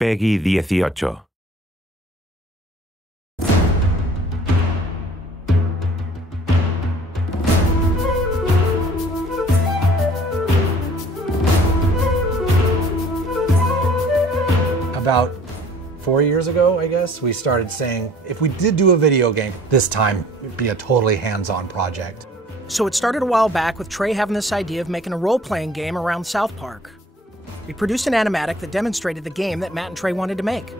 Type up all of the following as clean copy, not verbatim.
Peggy 18. About 4 years ago, I guess, we started saying, if we did do a video game, this time it'd be a totally hands-on project. So it started a while back with Trey having this idea of making a role-playing game around South Park. We produced an animatic that demonstrated the game that Matt and Trey wanted to make.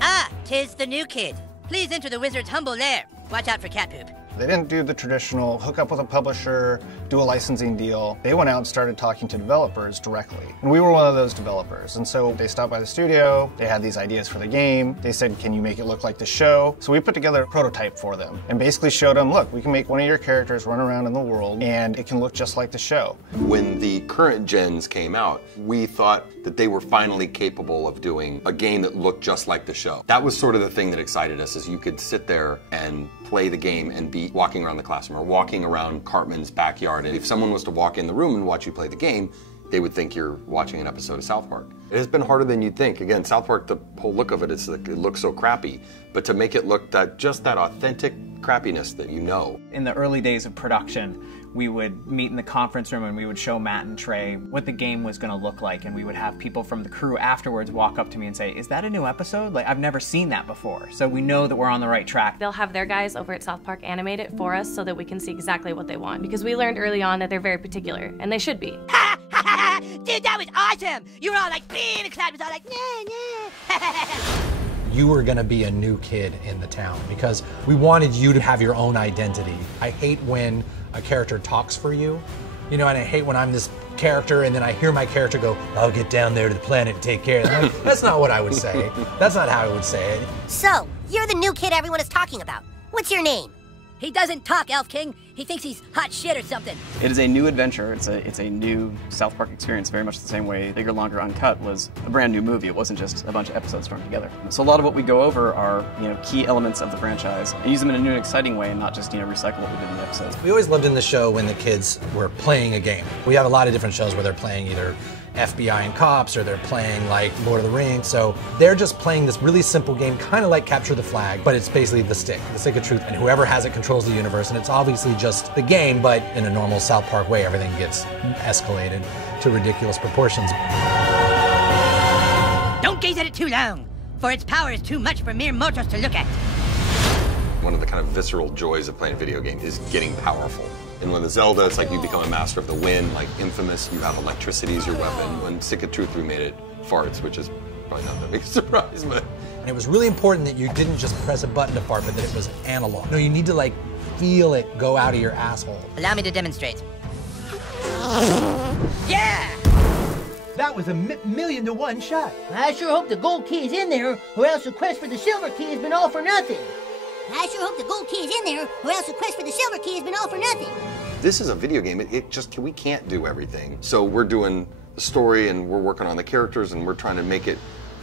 Ah, 'tis the new kid. Please enter the wizard's humble lair. Watch out for cat poop. They didn't do the traditional hook up with a publisher, do a licensing deal. They went out and started talking to developers directly. And we were one of those developers. And so they stopped by the studio, they had these ideas for the game. They said, can you make it look like the show? So we put together a prototype for them and basically showed them, look, we can make one of your characters run around in the world and it can look just like the show. When the current gens came out, we thought that they were finally capable of doing a game that looked just like the show. That was sort of the thing that excited us, is you could sit there and play the game and be walking around the classroom or walking around Cartman's backyard. And if someone was to walk in the room and watch you play the game, they would think you're watching an episode of South Park. It has been harder than you'd think. Again, South Park, the whole look of it is like, it looks so crappy, but to make it look just that authentic crappiness that you know. In the early days of production, we would meet in the conference room and we would show Matt and Trey what the game was going to look like, and we would have people from the crew afterwards walk up to me and say, is that a new episode? Like, I've never seen that before. So we know that we're on the right track. They'll have their guys over at South Park animate it for us so that we can see exactly what they want, because we learned early on that they're very particular, and they should be. Dude, that was awesome! You were all like, being the crowd was all like, nah. You were gonna be a new kid in the town because we wanted you to have your own identity. I hate when a character talks for you, you know, and I hate when I'm this character and then I hear my character go, I'll get down there to the planet and take care of them. That's not what I would say. That's not how I would say it. So, you're the new kid everyone is talking about. What's your name? He doesn't talk, Elf King. He thinks he's hot shit or something. It is a new adventure. It's a new South Park experience, very much the same way Bigger, Longer, Uncut was a brand new movie. It wasn't just a bunch of episodes thrown together. So a lot of what we go over are, key elements of the franchise and use them in a new and exciting way and not just, recycle what we did in the episodes. We always lived in the show when the kids were playing a game. We have a lot of different shows where they're playing either FBI and cops, or they're playing like Lord of the Rings. So they're just playing this really simple game, kind of like Capture the Flag, but it's basically the stick of truth. And whoever has it controls the universe. And it's obviously just the game, but in a normal South Park way, everything gets escalated to ridiculous proportions. Don't gaze at it too long, for its power is too much for mere mortals to look at. One of the kind of visceral joys of playing a video game is getting powerful. And when the Zelda, it's like you become a master of the wind, like Infamous, you have electricity as your weapon. When Stick of Truth, we made it farts, which is probably not the biggest surprise, but. And it was really important that you didn't just press a button to fart, but that it was analog. No, you need to like feel it go out of your asshole. Allow me to demonstrate. Yeah! That was a million to one shot. I sure hope the gold key is in there, or else the quest for the silver key has been all for nothing. I sure hope the gold key is in there, or else the quest for the silver key has been all for nothing. This is a video game. We can't do everything. So we're doing the story and we're working on the characters and we're trying to make it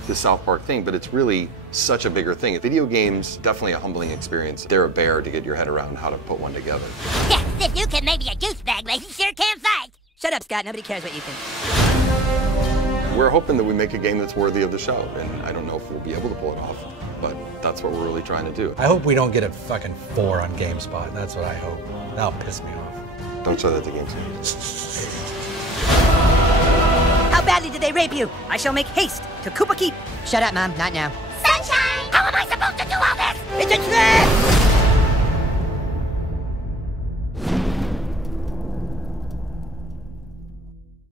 the South Park thing, but it's really such a bigger thing. Video games, definitely a humbling experience. They're a bear to get your head around how to put one together. Yeah, if you can maybe a douchebag, but he sure can fight. Shut up, Scott. Nobody cares what you think. We're hoping that we make a game that's worthy of the show, and I don't know if we'll be able to pull it off, but that's what we're really trying to do. I hope we don't get a fucking 4 on GameSpot. That's what I hope. That'll piss me off. Don't show that to GameSpot. How badly did they rape you? I shall make haste to Koopa Keep. Shut up, Mom. Not now. Sunshine! How am I supposed to do all this? It's a trick!